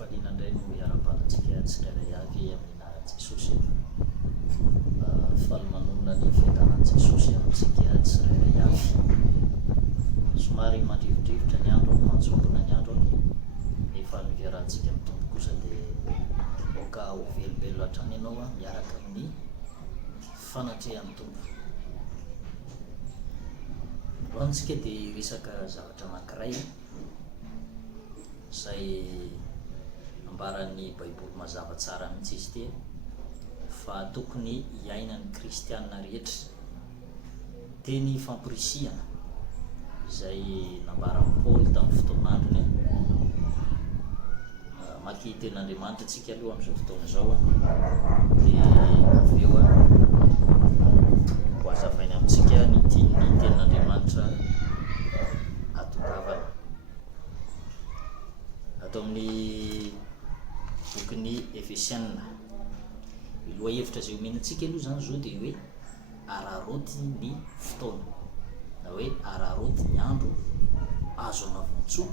faliana indray no iara-panatsika tsirairay avy amin'ny anaran'i Jesosy. Faly manomana ny fiaintanan'i Jesosy amintsika tsirairay avy. Somary mandrivondrivotra ny andro, manjombona ny andro, efa niverantsika amin'ny tombo kosa dia oka ho velobelo hatrany ianao miaraka amin'ny fanatrehan'ny tombo. Antsika dia resaka zavatra anankiray izay ambaran'ny Baiboly mazava tsara mihitsy izy ity fa tokony hiainan'ny kristianina rehetra. Teny famporisihana izay nambaran'i Paoly tamin'ny fotoan'androny. Maky ten'Andriamanitra antsika aloha amin'izao fotoana izao dia avy eo ho azavainy amintsika ny tian'ny ten'Andriamanitra atongavana. Ato amin'ny bokin'ny Efesianina, aloha hevitra izay omenantsika aloha zany zao dia hoe araroty ny fotoana, na hoe araroty ny andro, azo anao vontsoa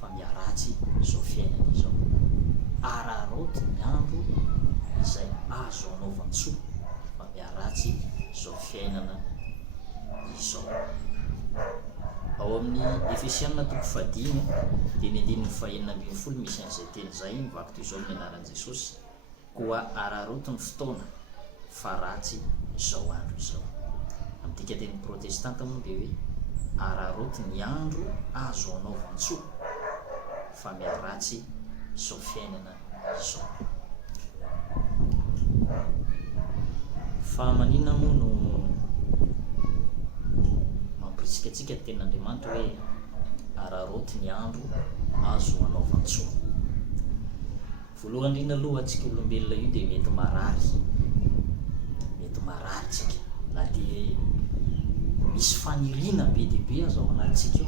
fa miaratsy izao fiainana izao. Araroty ny andro izay azo anao vontsoa fa miaratsy izao fiainana izao. Ao amin'ny Efesianina toko 5 dia ny 9:20 misy an'izay teny izay mivaky toy izao amin'ny anaran'i Jesosy: koa araroty ny fotoana fa ratsy izao andro izao. Amin'ny dikateny protestanta moa dia hoe araroty ny andro, azo anao vontsoa fa miaratsy izao fiainana izao. Fa maninona moa no mampirisika antsika ten'Andriamanitra hoe araroty ny andro, azo anao vontsoa? Voalohany indrindra aloha antsika olombelona io dia mety marary tsika, na dia misy faniriana be dia be azo ao anatintsika io.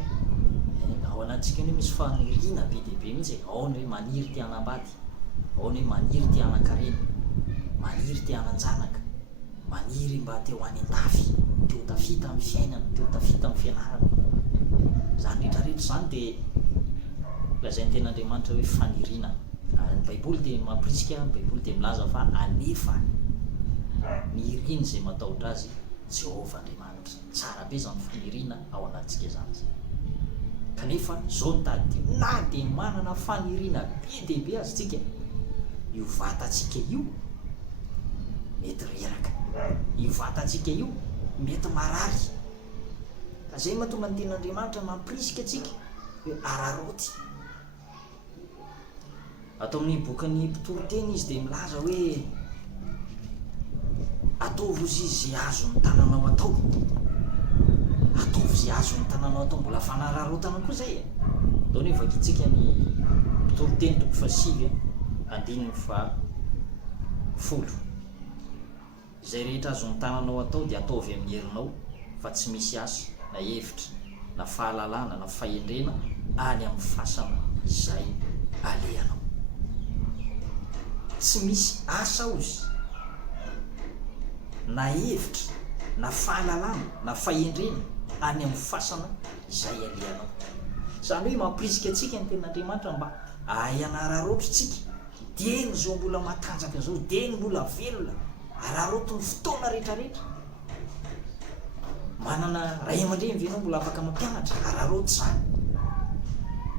Ao anatintsika io misy faniriana be dia be mihitsy. Ao ny hoe maniry ty hanambady, ao ny hoe maniry ty hanan-karena, maniry ty hanan-janaka, maniry mba teo any an-dafy, teo tafita amin'ny fiainana, teo tafita amin'ny fianarana. Zany rehetrarehetra zany dia lazain'ny ten'Andriamanitra hoe faniriana. Ny Baiboly dia mampirisika, ny Baiboly dia milaza fa anefa mirina izay matahotra azy Jehovah Andriamanitra. Tsara be zany faniriana ao anatintsika zany. Kanefa zao ny tady, na dia manana faniriana be dia be azy tsika, io vatantsika io mety reraka, io vatantsika io mety marary. Ka zay mahatonga ny ten'Andriamanitra mampirisika antsika hoe araroty. Atao amin'ny bokin'ny Mpitoroteny izy dia milaza hoe ataovy izy izay azo ny tananao atao, ataovy izay azo ny tananao atao. Mbola fanararotana koa zay. Atao ny vakitsika ny Mpitoroteny toko 5 andininy 10. Izay rehetra azo ny tananao atao dia ataovy amin'ny herinao fa tsy misy asa na hevitra na fahalalana na fahendrena any amin'ny fasana izay alehanao. Tsy misy asa ozy na hevitra na fahalalana na fahendrena any amin'ny fasana izay alehanao. Zany hoe mampirisika antsika ny ten'Andriamanitra mba hahanararotra tsika, dia ny zao mbola matanjaka zao, dia ny mbola velona, araroty ny fotoana rehetrarehetra. Manana ray aman-dreny ve ianao mbola afaka mampianatra? Araroty zany.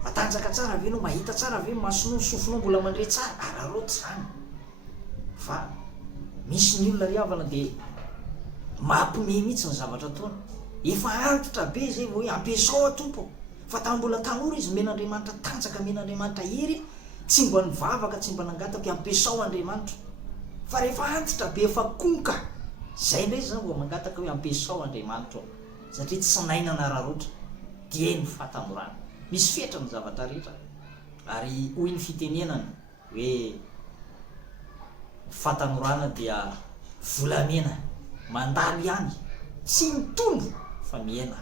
Matanjaka tsara ve ianao, mahita tsara ve masonao, ny sofinao mbola mandre tsara? Araroty zany. Fa misy ny olona riavana dia mampime mihitsy ny zavatra ataony. Efa antitra be zay hoe ampiasao atompo, fa tamin'ny mbola tanora izy men'Andriamanitra tanjaka, men'Andriamanitra hery, tsy mba nivavaka, tsy mba nangataka ampiasao Andriamanitra. Fa rehefa antitra be, efa konka, zay indray zany vao mangataka hoe ampiasao Andriamanitra, satria tsy nainana ararotra dia ny fahatamorana. Misy fetra ny zavatra rehetra, ary hoy ny fitenenana hoe fahatamorana dia volamena mandalo ihany, tsy mitombo fa miaina.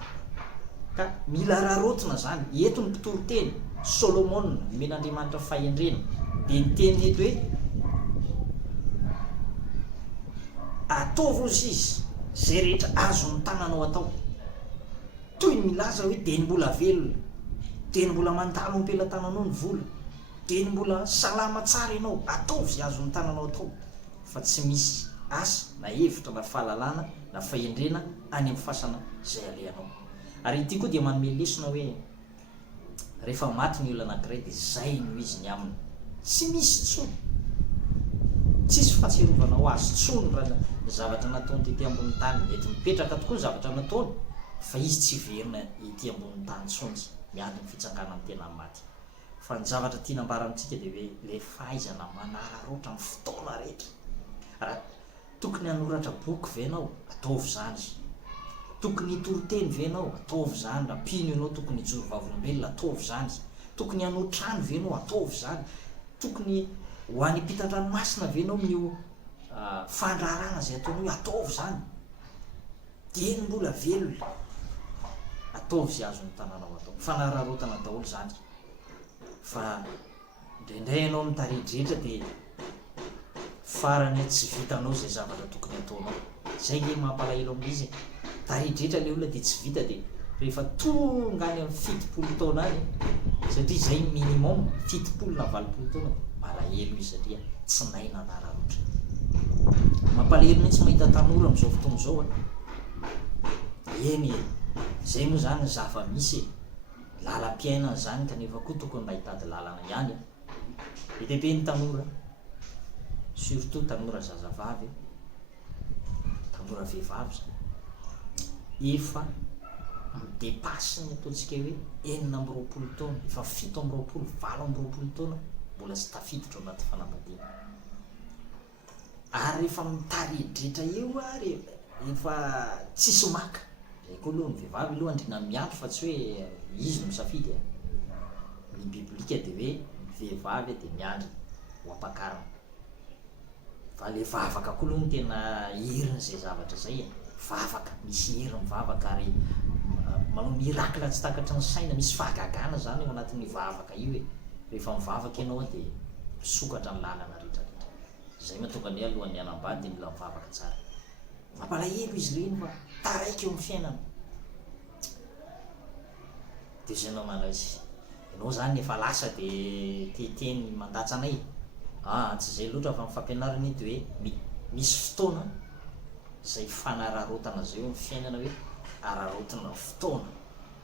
Ka mila ararotina zany. Eto ny Mpitoroteny Solomona men'Andriamanitra fahendrena dia nyteny eto hoe ataovy ozy izy zay rehetra azo ny tananao atao. Toy ny milaza hoe dia ny mbola velona, dia ny mbola mandalo ampelantananao ny vola, de ny mbola salama tsara ianao ataovy zay azony tananao atao fa tsy misy asa na hevitra na fahalalana na fahendrena any amin'ny fasana zay alehanao. Ary ity koa dia manome lesona hoe rehefa maty ny olona anankiray dia zay no izy ny aminy, tsy misy tsony, tsisy fahatsiarovana ho azy tsony raha ny zavatra nataony tety ambony tany. Mety mipetraka tokoa ny zavatra nataony fa izy tsy verina ety ambony tany tsony miady ny fitsangana ny tena maty. Fa ny zavatra tiana ambara amintsika dia hoe le fahaizana manararoatra ny fotoana rehetra. Raha tokony hanoratra boky ve ianao, ataovy zany. Tokony hitoroteny ve ianao, ataovy zany. Raha mpino ianao tokony hijoro vavolombelona, ataovy zany. Tokony hanotrano ve ianao, ataovy zany. Tokony ho any ampitan-dranomasina ve ianao amin'io fandraharana zay ataonao, ataovy zany. Dia ny mbola velona, ataovy zay azony tananao atao. Fanararotana daholo zany. Fa indraindray ianao mitaridritra dia farany tsy vitanao zay zavatra tokony ataonao. Zay nge mampalahelo amin'izy. Taridritra le olona dia tsy vita dia rehefa tonga any amin'ny 70 taona any, satria zay minimum 70 na 80 taona, malahelo izy satria tsy nay nanararotra. Mampalahelo mihitsy mahita tanora amin'izao fotoana izao. Eny zay moa zany ny zava-misy lalam-piainana zany kanefa koa tokony mba hitady lalana ihany. Bebe ny tanora, surtout tanora zazavavy, tanora vehivavy zany, efa midepasy ny ataontsika hoe 9 taona, efa 7 7 taona mbola tsy tafiditra ao anaty fanambadiana. Ary rehefa mitaridritra eo ary efa tsisy maka. Zay koa aloha ny vehivavy aloha andrina miantso fa tsy hoe izy no misafidy. Ny biblika dia hoe vehivavy dia miandry ho ampakarina. Fa le vavaka koa aloha no tena heriny zay zavatra zay. Vavaka, misy heriny mivavaka ary manao mirakla tsy takatra ny saina, misy fahagagana zany ao anatin'ny vavaka io hoe rehefa mivavaka ianao dia misokatra ny lalana rehetrarehetra. Zay mahatonga ny alohan'ny hanambady dia mila mivavaka tsara. Mampalahelo izy ireny fa taraiky eo amin'ny fiainana. Dia zay ianao malazy. Ianao zany efa lasa dia teteny mandatsa anay. Tsy zay loatra fa mifampianarana dia hoe misy fotoana zay fanararotana zay eo amin'ny fiainana hoe ararotana fotoana.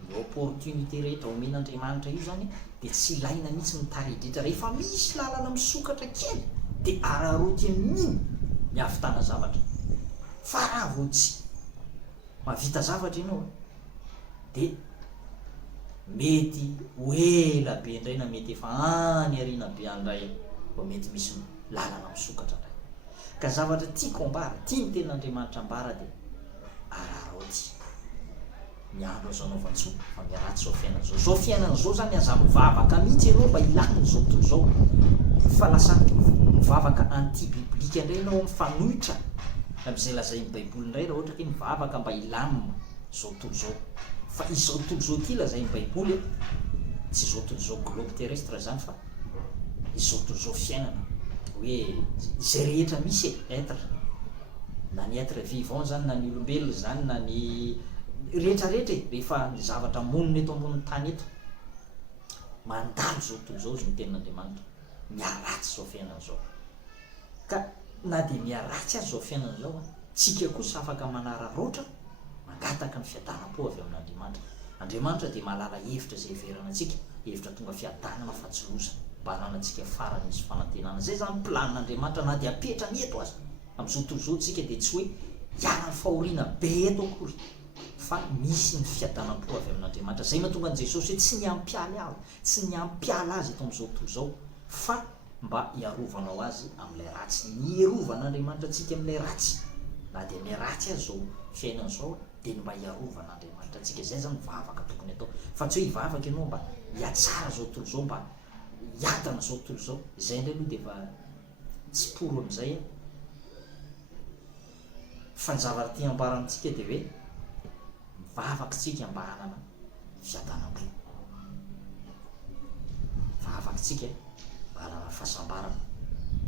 Ny opportunité rehetra omen'Andriamanitra io zany dia tsy ilaina mihitsy mitaridritra. Rehefa misy lalana misokatra kely dia araroty amin'iny miavitana zavatra. Fa raha vao tsy mahavita zavatra ianao dia mety ho ela be indray na mety efa any ariana be andray vao mety misy lalana misokatra indray. Ka zavatra tiako ambara, tia ny ten'Andriamanitra ambara dia araroty. Miandro azo anaovantsony fa miaratsy zao fiainana zao. Zao fiainana zao zany aza mivavaka mihitsy ianao mba ilana zao tontolo zao. Fa lasa mivavaka anti-biblika indray ianao mifanohitra amin'izay lazain'ny baiboly indray raha ohatra hoe mivavaka mba ilamina zao tontolo zao. Fa izao tontolo zao ity lazain'ny baiboly, tsy izao tontolo zao globe terrestre zany fa izao tontolo zao fiainana hoe izay rehetra misy être, na ny être vivant zany na ny olombelona zany na ny rehetrarehetra rehefa ny zavatra monina eto ambonin'ny tany eto mandalo zao tontolo zao izy ny tenin'Andriamanitra, miaratsy zao fiainana zao. Ka na dia miaratsy azy zao fiainana zao, tsika kosa afaka manararoatra mangataka ny fiadanam-po avy amin'Andriamanitra. Andriamanitra dia mahalala hevitra zay heverana antsika, hevitra tonga fiadanana fa tsy loza, mba hanantsika farany misy fanantenana. Zay zany planin'Andriamanitra na dia apetrany eto azy amin'izao tontolo zao tsika dia tsy hoe hiara ny fahoriana be eto akory, fa misy ny fiadanam-po avy amin'Andriamanitra. Zay mahatonga an' Jesosy hoe tsy ny hampiala azy eto amin'izao tontolo zao, fa mba hiarovanao azy amin'ilay ratsy. Ny iarovanaN'Andriamanitra antsika amin'ilay ratsy, na dia miaratsy azy zao fiainana zao dia mba hiarovan'Andriamanitra antsika. Zay zany mivavaka tokony atao, fa tsy hoe hivavaka ianao mba hiatsara zao tontolo zao, mba hiadana zao tontolo zao. Zay indray aloha dia efa tsy poro amin'izay. Fa ny zavatra tia ambara amintsika dia hoe mivavaka tsika mba hanana fiadanam-po, mivavaka tsika mba hanana fahasambarana,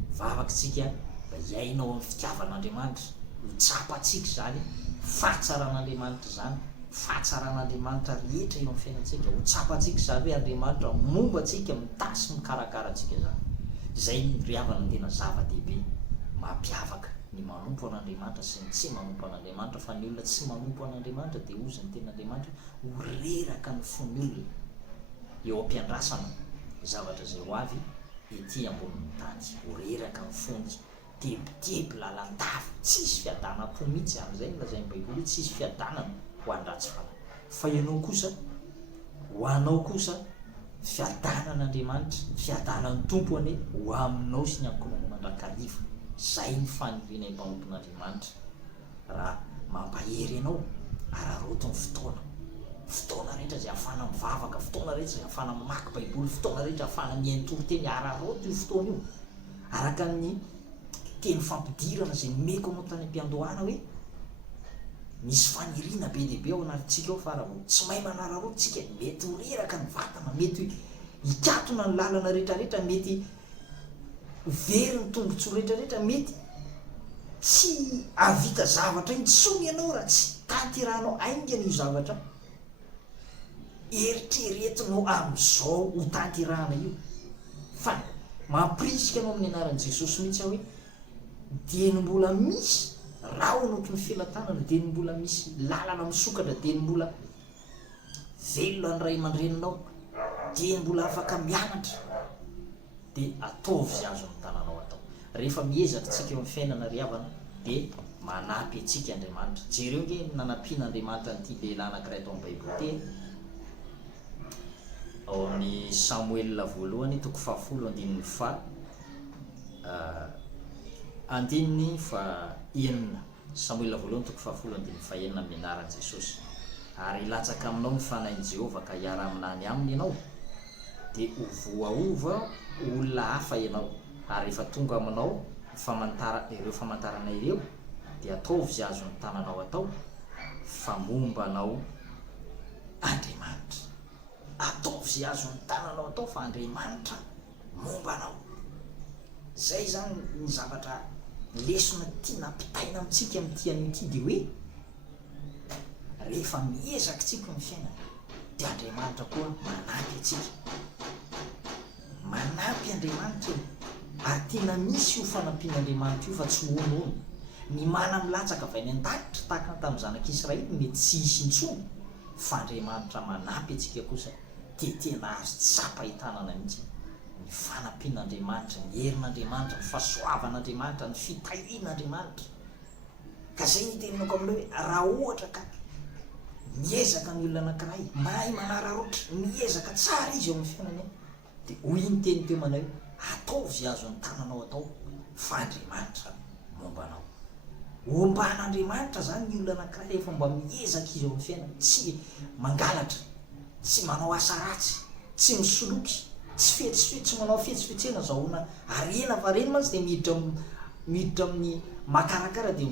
mivavaka tsika mba hiainao amin'ny fitiavan'Andriamanitra, ho tsapatsika zany, fahatsaraan'Andriamanitra zany, fahatsaraan'Andriamanitra rehetra eo amin'ny fiainantsika, ho tsapantsika zany hoe Andriamanitra momba antsika mitasy mikarakara antsika zany. Zay ry havana ny tena zava-dehibe mampiavaka ny manompo an'Andriamanitra sy ny tsy manompo an'Andriamanitra, fa ny olona tsy manompo an'Andriamanitra dia ozy ny ten'Andriamanitra ho reraka ny fony olona eo am-piandrasana zavatra zay ho avy ety ambonin'ny tany, ho reraka ny fony tebotebo lalandava, tsisy fiadanam-po mihitsy. Amin'izay nolazain'ny Baiboly hoe tsisy fiadanana ho an-dratsy fanahy. Fa ianao kosa, ho anao kosa, fiadanan'Andriamanitra, fiadanan'ny tompo ane ho aminao sy ny ankohonany mandrakariva. Zay ny faniriana mpanompon'Andriamanitra raha mampahery ianao araroto ny fotoana rehetra zay afana mivavaka, fotoana rehetra zay afana mamaky Baiboly, fotoana rehetra afana miaintoro-teny, araroto io fotoana io araka ny teny fampidirana zay meko anao tany am-piandohana hoe misy faniriana be dehibe ao anatintsika ao, fa raha tsy mahay manararoto tsika mety ho reraka ny vatana, mety hikatona ny lalana rehetrarehetra, mety very ny tombontsoa rehetrarehetra, mety tsy avita zavatra intsony ianao raha tsy tanterahanao aingana io zavatra eritreretinao amin'izao ho tanterahana io. Fa mampirisika anao amin'ny anaran'i Jesosy mihitsy aho hoe dia ny mbola misy raha onoto ny felatanana, dia ny mbola misy lalana misokatra, dia ny mbola velona ny ray aman-dreninao, dia ny mbola afaka mianatra, dia ataovy izay azo amin'ny tananao atao. Rehefa miezaka tsika eo amin'ny fiainana ry havana dia manampy antsika Andriamanitra. Jereo nge nanampian'Andriamanitra n'ity lehilahy anankiray tao amin'ny Baiboly teny ao amin'ny Samuel voalohany 10:9, Samuel voalohany 10:9 amin'ny anaran'i Jesosy. Ary ilatsaka aminao ny fanahin'i Jehovah ka hiara aminany aminy ianao, dia ho voaova olona hafa ianao, ary rehefa tonga aminao ireo famantarana ireo dia ataovy izay azo ny tananao atao, fa momba anao Andriamanitra. Ataovy izay azo ny tananao atao, fa Andriamanitra momba anao. Zay zany ny zavatra lesona tiana ampitaina amintsika amin'ity an'ity, dia hoe rehefa miezaka tsika ny fiainana dia Andriamanitra koa manampy atsika, manampy Andriamanitra io. Ary tena misy io fanampian'Andriamanitra io, fa tsy honono. Ny mana milatsaka avy any an-danitra tahaka ny tamin'ny zanak'Israely mety tsy hisy intsony, fa Andriamanitra manampy atsika kosa dia tena azo tsapa hitanana mihitsy ny fanampian'Andriamanitra, ny herin'Andriamanitra, ny fahasoavan'Andriamanitra, ny fitahirin'Andriamanitra. Ka zay ny tenenako aminao hoe raha ohatra ka miezaka ny olona anankiray mahay manararotra, miezaka tsara izy eo amin'ny fiainany, dia hoy ny teny teo manao hoe ataovy izay azo ny tananao atao, fa Andriamanitra momba anao. Omban'Andriamanitra zany ny olona anankiray rehefa mba miezaka izy eo amin'ny fiainany, tsy mangalatra, tsy manao asa ratsy, tsy misoloky, tsy manao fetsifetsena zahoana arena, fa reny mantsy dia miditra amin'ny makarakara dia